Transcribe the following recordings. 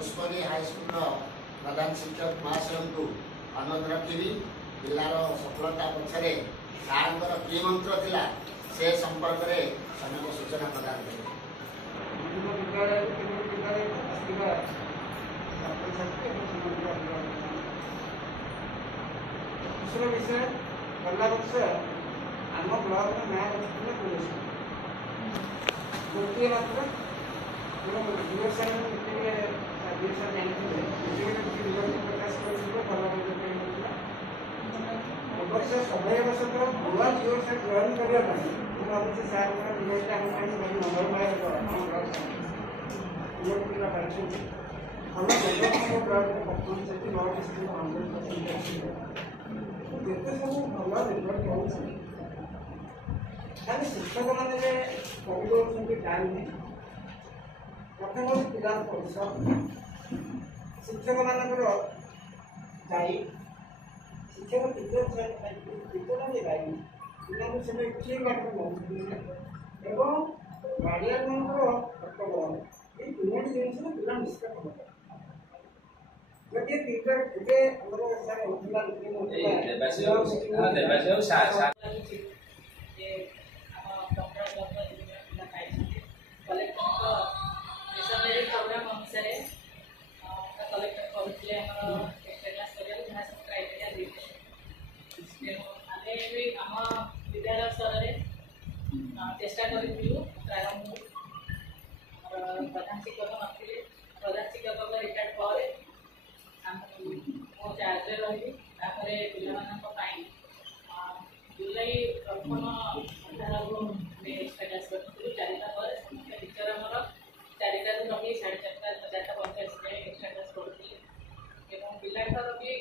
पुष्पनी high school प्रधान शिक्षक महाशय को अनुरोध रखी पिलार सफलता पछरे सार कि मंत्र थिला से संपर्क में समस्त सूचना प्रदान करें। विषय गला वर्ष आम ब्लॉक में नाँ रखते गोटे मात्र दिवसार प्रकाश वर्ष समय वर्ष तो नूआ दिवस ग्रहण करने भावी सार मंगलमय केते सब भल रिजल्ट होती खाली शिक्षक मैंने कही टाइम प्रथम पिला परिश्रम शिक्षक मानकर दायी शिक्षक टीचर दायी पिला ठीक बाटू एवं गार्डियन मानकर कर्तव्य ये तीन जिन पिला निष्पक्ष हो जब ये टीचर के हमरो सारे होतला विद्यालय स्तर में चेष्टा करूँ प्रारंभ प्रधान शिक्षक नथिले प्रधान शिक्षक रिटायर्ड पर मो चार्ज रही पाई जुलाई प्रथम अध्याय स्टाटस करूँ चारिटा पर समस्त टीचर आमर चारिटा लगे 4:30 स्टाटस करुँगी पिलांर भी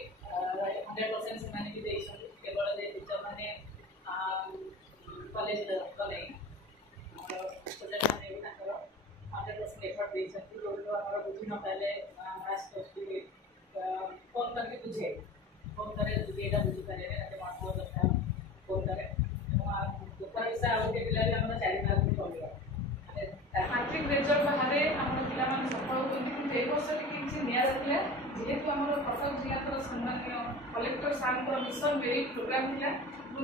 100% से केवल टीचर मैंने कॉलेज कले स्टूडेंट मैंने भी 100% एफर्ट देती जो आम बुझी न पारे फोन करके बुझे फोन करे बुझेगा बुझीपारे मार्क दरकार फोन करे दुखर विषय आउ गोटे पिला भी आम 4 मार्क भी कमिया मैट्रिक रिजल्ट बाहर आम पाने सफल होती वर्ष किसी निरा जेहेतु आम कटक जिला सम्मान्य कलेक्टर सार मिशन मेरिट प्रोग्राम था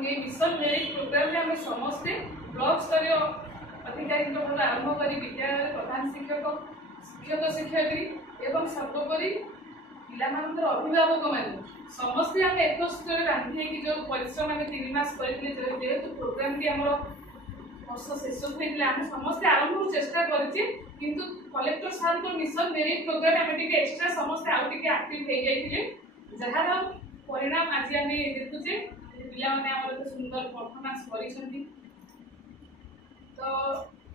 ये मिशन मेरिट प्रोग्राम में आम समस्ते ब्लॉक स्तर अधिकारी आरंभ कर विद्यालय प्रधान शिक्षक शिक्षक शिक्षयित्री एवं सर्वोपरि पिलामानंतर अभिभावक मान समस्ते आम एक सूत्र बांधि जो परिश्रम आम 3 मास करते जेहेतु प्रोग्राम टी आम वर्ष शेष होता आम समस्ते आरंभ चेष्टा करचे किंतु कलेक्टर सार को मिशन मेरिट प्रोग्राम आम टे एक्सट्रा समस्ते आउ टे एक्टिव हो जाते जार परिणाम आज आम देखुचे पिला माने सुंदर परफॉर्मेंस कर तो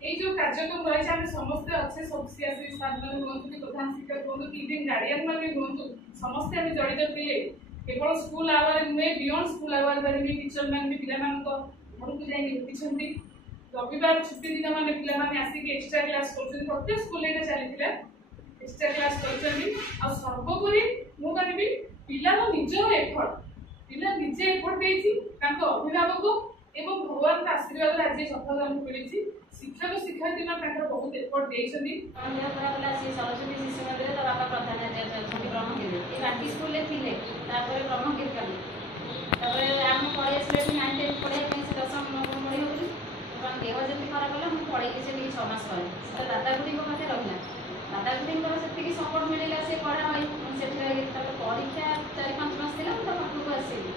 ये जो कार्यक्रम रही है समस्ते अच्छे सब सीआरसी सार मैंने हूँ कि प्रधान शिक्षक हूँ कि इवन गार्डियन मैंने हूँ समस्ते आम जड़ित थे केवल स्कूल आवर नुहे बियंड स्कूल आवर भी टीचर मैंने भी पिला घर को जाए भेटी रविवार छुट्टी दिन मैंने पिला आसिक एक्सट्रा क्लास कर प्रत्येक स्कूल ये चली एक्सट्रा क्लास कर सर्वोपरि मुझे पिला निजर एफर्ट पिला निजे एफर्ट देती अभिभावक एवं भगवान आशीर्वाद आज सफलता मिली शिक्षक शिक्षयित्री बहुत एफर्ट देती सरस्वती शिशु मंदिर तो बापा प्रधानाचार्य ब्रह्मगिरी ये बाकी स्कूल थे ब्रह्मगिरी कले आम पढ़े आसले 9 10 पढ़ाई से 10 पढ़े हो देह जमी खराब है मुझे पढ़े से 6 मास पर दादा बुढ़ी पाखे रहा दादा बुढ़ी से सपोर्ट मिलला से पढ़ा से परीक्षा 4-5 मास थी मुझे पाखक आसली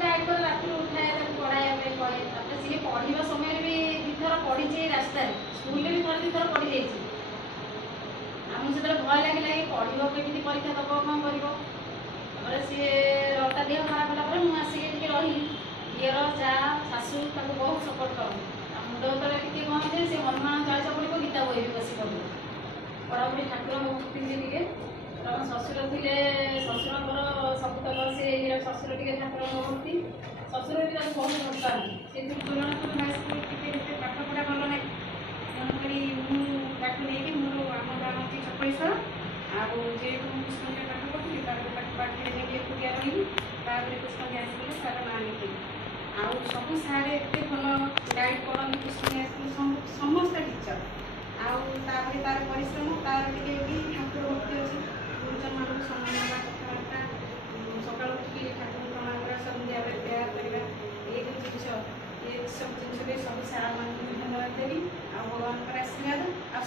गाइड कर रात उठाए पढ़ाई पढ़े सी पढ़ा समय भी 2 थर पढ़ी रास्ता स्कूल भी थोड़ा 2 थर पढ़ी जाइए आमको से भय लगे पढ़ केमी परीक्षा दब कौन कर सी रटा देह खराब है मुझे आसिक रही झीर जा शाशु बहुत सपोर्ट कर मुंड तले टे कहे से हनुमान चालीसा पढ़ो गीता बही भी बस पढ़ पढ़ापढ़ी ठाकुर भक्ति टे शशुर थे शशुर सबतक से शशुर टे ठाकुर भक्ति शशुर भी बहुत भल पाती से तुलन हाईस्कूल पाठ पढ़ा भल ना तेणुक नहीं मोर आम गाँव अच्छी चपेश्वर जेहेतु कृष्ण पाठ पढ़ी पाखे नहीं एकुटिया रही कृष्ण आसले सार ना लिखे आउ सब सारे एत भल गाइड करते कृष्ण समस्त टीचर आउ तार परिश्रम तार टे भी ठाकुर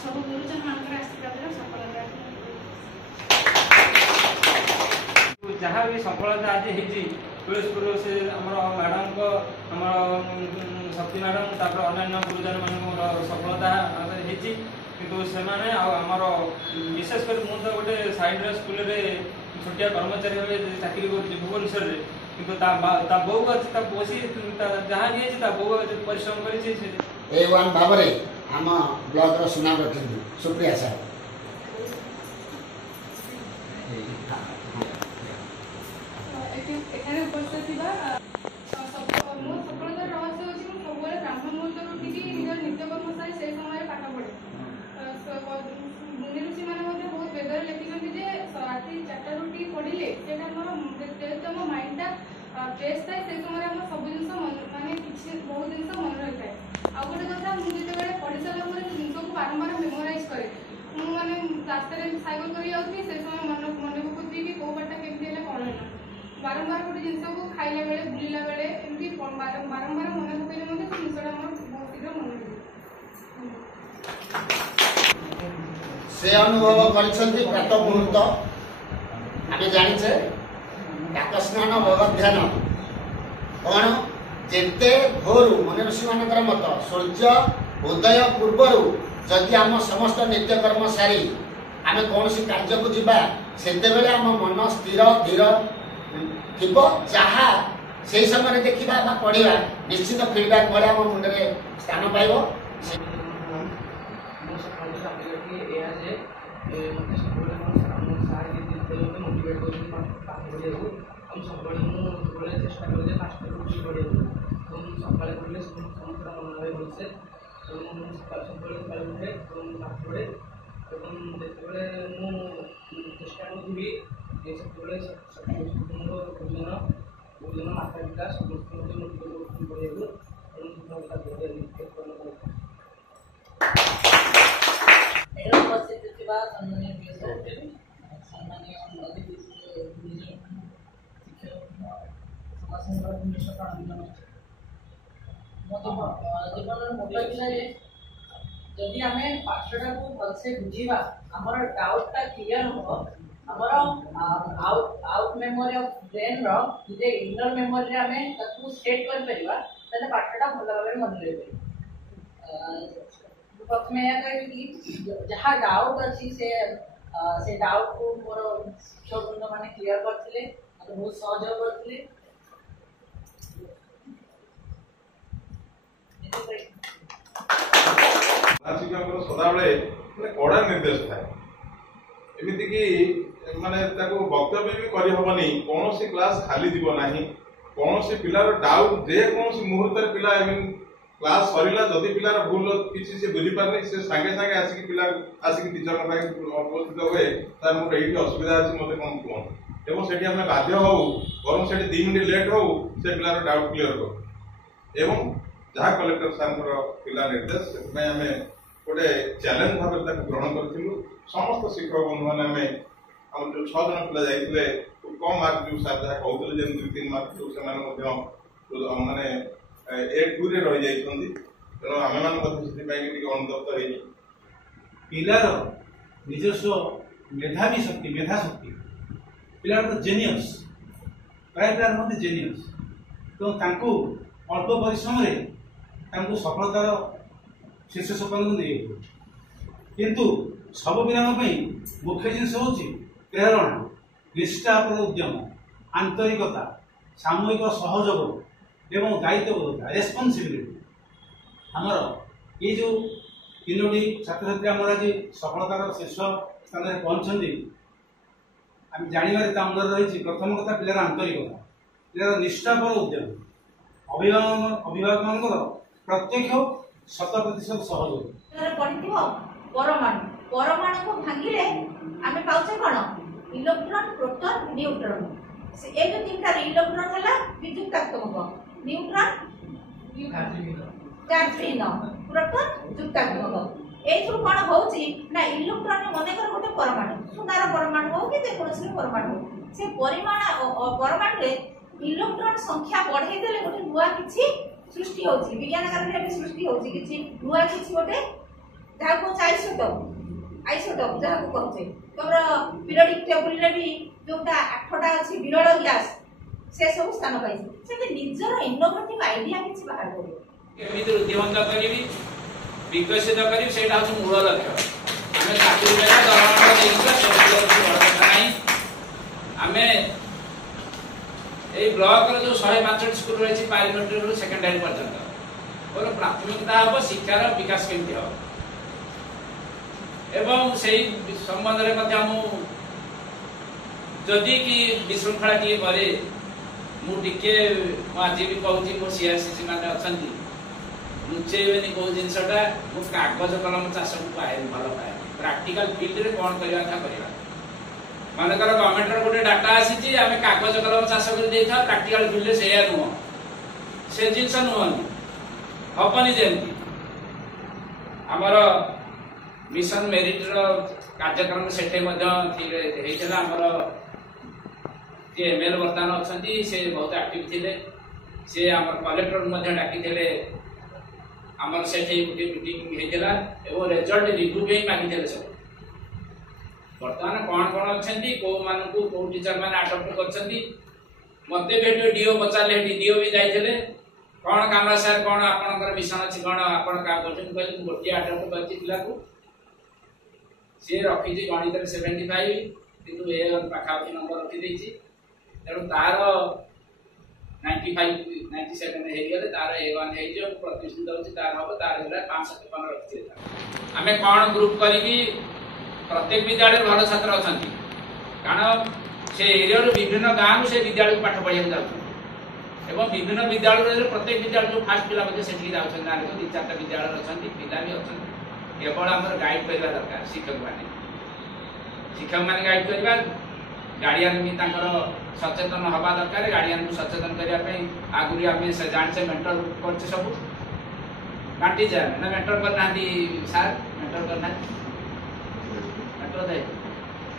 ସବୁ ଗୁରୁଜନ ମାନଙ୍କର ଆଶୀର୍ବାଦର ସଫଳତା। जहाँ भी सफलता आज होती तुलसीपुर से आमर मैडम को आम शक्ति मैडम तापर अन्य गुरुजन मान सफलता होती किंतु से आमर विशेषकर मुझे गोटे साइड स्कूल में छोटिया कर्मचारी भाव चाकरी कर भुवनेश्वर में किंतु बो बसी जहाँ भी बो परिश्रम कर भाव आम ब्लॉक सुनाम रखी सुप्रिया साहब एखाने उपस्थित थिबा मो सफलतार रहस्य होछि मो सबले ब्राह्मण मुहूर्त उठिकी निज नित्यकर्म सारी से समय पाठ पढ़े मुनि ऋषि माने मध्ये बहुत वेदर लिखिछन्ति जे राति 4टा रुटी पढ़िले सेटा हमर जेहेतु हम माइंडटा फ्रेश थाए से समय हम सब जिंस माने किछि बहुत जिंस मन रहि थाए आ गोटे कथा मु जेते बेले पढ़ि साला परे जिंस को बारंबार मेमोराइज करे मु माने रास्ते रे साइकिल करि आउथि से समय मन मन पकुति कि को बाटा केमति हेले कोन हेला बारंबार गोटे जिनस को खाइला बेले बुलिला बेले एमती बारंबार मन पकड़े मते से जिनसटा हमर बहुत शीघ्र मन से अनुभव करछन्ति प्रातः मुहूर्त आमे जानिछे डाक स्नान भगवत ध्यान कौन जेते भोरु मन ऋषि मानकर मत सूर्य उदय पूर्वरु जदि आम समस्त नित्यकर्म सारी आमे कौन सी कार्य को जिबा सेते बेले आम मन स्थिर धीर थिबो जहाँ से समय देखा पढ़ा निश्चित फीडबैक भाई आम मुंडे स्थान पाइब माता पिता समस्त जीवन मोटा जदि आम पाठटा को भलसे बुझा आमर डाउटा क्लीयर हम आमर आउट मेमोरी ऑफ ब्रेन रे इनर मेमोरी आम सेट कर परिबा ताले पाठटा भल भाव मन रही प्रथम यह कह कि जहाँ डाउट अच्छी से डाउट को मोर शिक्षक वृंद मैंने क्लीयर करते बहुत सहयोग करते सदाबले कड़ा निर्देश थाए एमती कि माने वक्तव्य भी करहबनी कौन सी क्लास खाली जीव ना कौन सी पिलार डाउट जेकोसी मुहूर्त पिला क्लास सरला जदि पिलार भूल किसी से बुझी पारनी से सांगे सांगे आसिक पिला आसिक टीचर उपस्थित हुए तार मोर ये असुविधा अच्छी मत कौन कहूँ एवं से बाध्य हो बर से 2 मिनट लेट हो से पिलार डाउट क्लीयर कर एवं जहाँ कलेक्टर साहब पिला निर्देश से आम गोटे चैलेंज भाव ग्रहण करूँ समस्त शिक्षक बंधु मैंने आम जो 6 जन पिला जाते कम मार्क जो सार जहाँ कहते हैं 2-3 मार्क जो से माने 1-2 रे रही जाइछन्ती तेणु आमे मान से अनुतप्त है पिलार निजस्व मेधावी शक्ति मेधा शक्ति पिलार जेनियस प्राय पिलार मध्य जेनियस तो तांको अल्प परिश्रम रे तांको सफलतार शीर्ष सोपान को नहीं किंतु सब पिला मुख्य जिनस हूँ प्रेरणा निष्ठापर उद्यम आंतरिकता सामूहिक सहयोग एवं दायित्वबोधता रेस्पॉन्सिबिलिटी आमर ये जो 3टी छात्र छात्री आमर आज सफलतार शीर्ष स्थान में पहुंचती आम जानवर अंदर रही प्रथम कथा पिलार आंतरिकता पिलार निष्ठापर उद्यम अभिभावक मान प्रत्यक्ष 100% सहयोग परमाणु परमाणु को भांगिले आमे पाउछे कोन इलेक्ट्रॉन प्रोटॉन न्यूट्रॉन से ए जो 3टा इलेक्ट्रॉन हला विद्युतात्मक न्यूट्रॉन चार्जहीन प्रोटॉन युक्तात्मक ए थ्रू कोन होउची ना इलेक्ट्रॉन मने कर गोटे परमाणु सुनार परमाणु हो कि कोनसी परमाणु से परमाणु रे इलेक्ट्रॉन संख्या बढ़ाई देले गोटे नुआ किछि सृष्टि होउची विज्ञान कारण भी सृष्टि होउची किछि नुआ किछि गोटे जहाँ कौन आइसोटोप जहाँ को कहते तुम पीरियडिक टेबुल रे भी जोटा 8टा अछि विरल ग्यास से सब स्थान पाई से निजर इनोवेटिव आइडिया किछि बाहर करियो केमिति उद्यमन करिवि विकसित करिवि सेटा हउछ मूल लक्ष्य आमे चाकरी बेला दरमाटा देइछा सब बड़ कथा नाही आमे ए ब्लॉक रो जो 105 स्कूल रहिछि पाइलट रो सेकेंडरी पर्यंत और प्राथमिकता हबो शिक्षार विकास केमिति हो एवं सेही संबंध रे मध्य मु जदि कि विशृंखला टिके करे मु टिके आज भी कहूँ मो सीआरसीसी मैंने अच्छा लुचेबे कौ जिनसा मु कागज कलम चाष को पाए भल पाए प्राक्टिकल फील्ड रे कौन करवा था करवा मानकर गवर्नमेंट गोटे डाटा आसी आम कागज कलम चाष कर प्राक्टिकल फील्ड से नुह से जिनस नुहनि हबनी जमी आमर मिशन मेरिट कार्यक्रम सेठे आमर एमएल बर्तमान अच्छा से बहुत एक्टिव थे से आम कलेक्टर डाकी आमर से गोटे मीटिंग होता रिजल्ट रिव्यू भी मागिदे सब बर्तमान कौन कौन अच्छा कौ मान कौ टीचर मैंने आडप्ट कर मत भी डीओ पचारे डीओ भी जाते कौन काम सर कौन आपंकर मिशन अच्छी कौन आप कहते गोटे आडप्ट कर सी रखी गणित 75 किंतु ए पाखापाखि नंबर रखी तेणु तार 95 97 ହେଇଗଲେ तार A1 ହେଇଯିବ ପ୍ରତିଷ୍ଠିତ ହେଉଛି तार हब तार 553 रखी आमे कौन ग्रुप करी प्रत्येक विद्यालय भल छात्र अच्छा कारण से एरिया विभिन्न गाँव से विद्यालय पाठ पढ़ा जाऊँ एवं विभिन्न विद्यालय प्रत्येक विद्यालय जो फास्ट पिला से जाऊँ गाँव 2-4 विद्यालय अच्छा पिला भी अच्छा केवल आम गाइड करवा दरकार शिक्षक मैंने गाइड करवा गार्डियन भी सचेतन हवा दरकार गार्डियन को सचेतन करने आगुरी आम जानचे मेंटर कर सब बांटी जाए ना मेंटर करना सार मेंटर करना मेंटर दे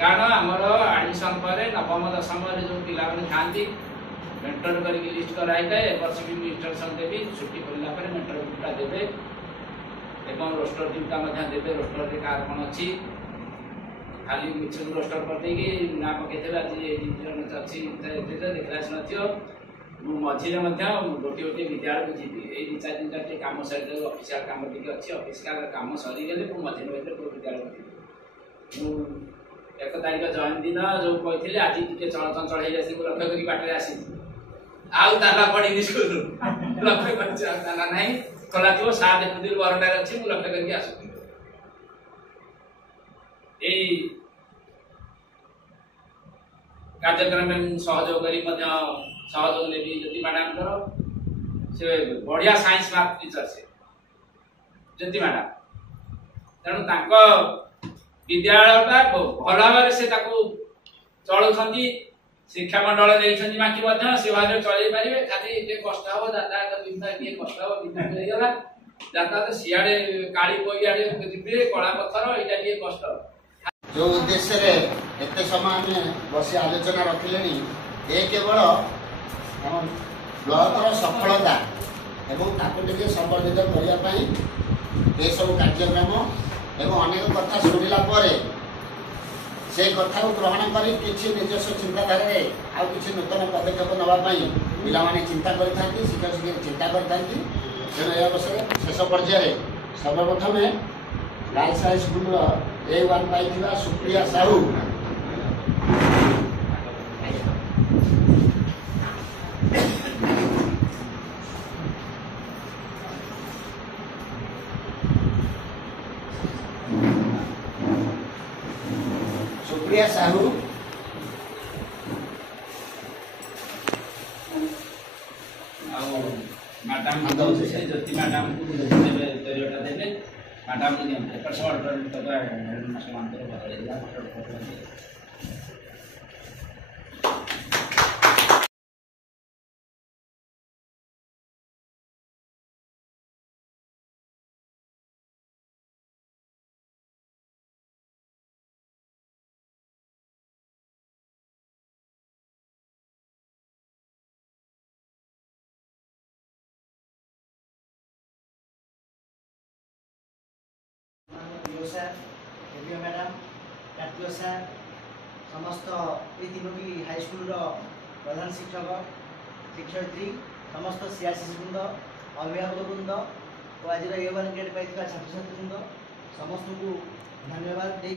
कारण आमर आडमिशन पर नवम दशम जो पिला था मेंटर कर लिस्ट कराई थाए वर्ष भी इंस्ट्रक्शन देवी छुट्टी खोलला मेंटर ग्रुपटा देवे एवं रोस्टर टीमटा देते रोस्टर कार कौन अच्छी खाली मिछ रोस्टर करदे ना पकड़ आज अच्छी देखला नथियो मझे गोटे गोटे विद्यालय को जीवी ये 2-3 कम सर अफिसियाल कम टी अच्छी अफिसियाल कम सरीगले मझे मझे विद्यालय 1 तारीख जयंती दिन जो कहते आज टे चलचंचल हो लक्ष्य कर बाटे आसी आना पड़ी स्कूल लक्ष्य कर ना खोला थी सा देखुदी बरंडार अच्छी मुझे लक्ष्य करके आसुदी कार्यक्रम में सहयोग सहयोग नेबी ज्योति मैडम से बढ़िया साइंस मैथ टीचर से ज्योति मैडम तेणु विद्यालयटा भल भाव से चलुं शिक्षा मंडल देखते बाकी से भाव चल पारे खाली कष्ट हम यातायात टे कष्ट हम गला यातायात सियाड़े काली बईआड़े जी कला पत्थर यहाँ टे कष्ट जो उद्देश्य एत समय आम बस आलोचना रखिले ये केवल ब्लॉक सफलता एवं टे संबर्धित करने सब कार्यक्रम एवं अनेक कथा शुणिला से कथा को ग्रहण कर किसी निजस्व चिंताधारा आउ किसी नूतन पदक्षेप नापी पाने चिंता करता शिक्षक शिक्षक चिंता करता तेणु यह अवसर शेष पर्यायर सर्वप्रथम लाल साई स्कूल A1 पाई सुप्रिया साहू सुप्रिया साहू मैडम ज्योति मैडम देवे मैडम जीओ सार एबीओ मैडम कार्तिक सार समस्त ये तीनोटी हाईस्कूल प्रधान शिक्षक शिक्षयित्री समस्त सीआरसी वृंद अभिभावक वृंद और आज A1 ग्रेड पाई छात्र छात्री वृंद समस्त को धन्यवाद दे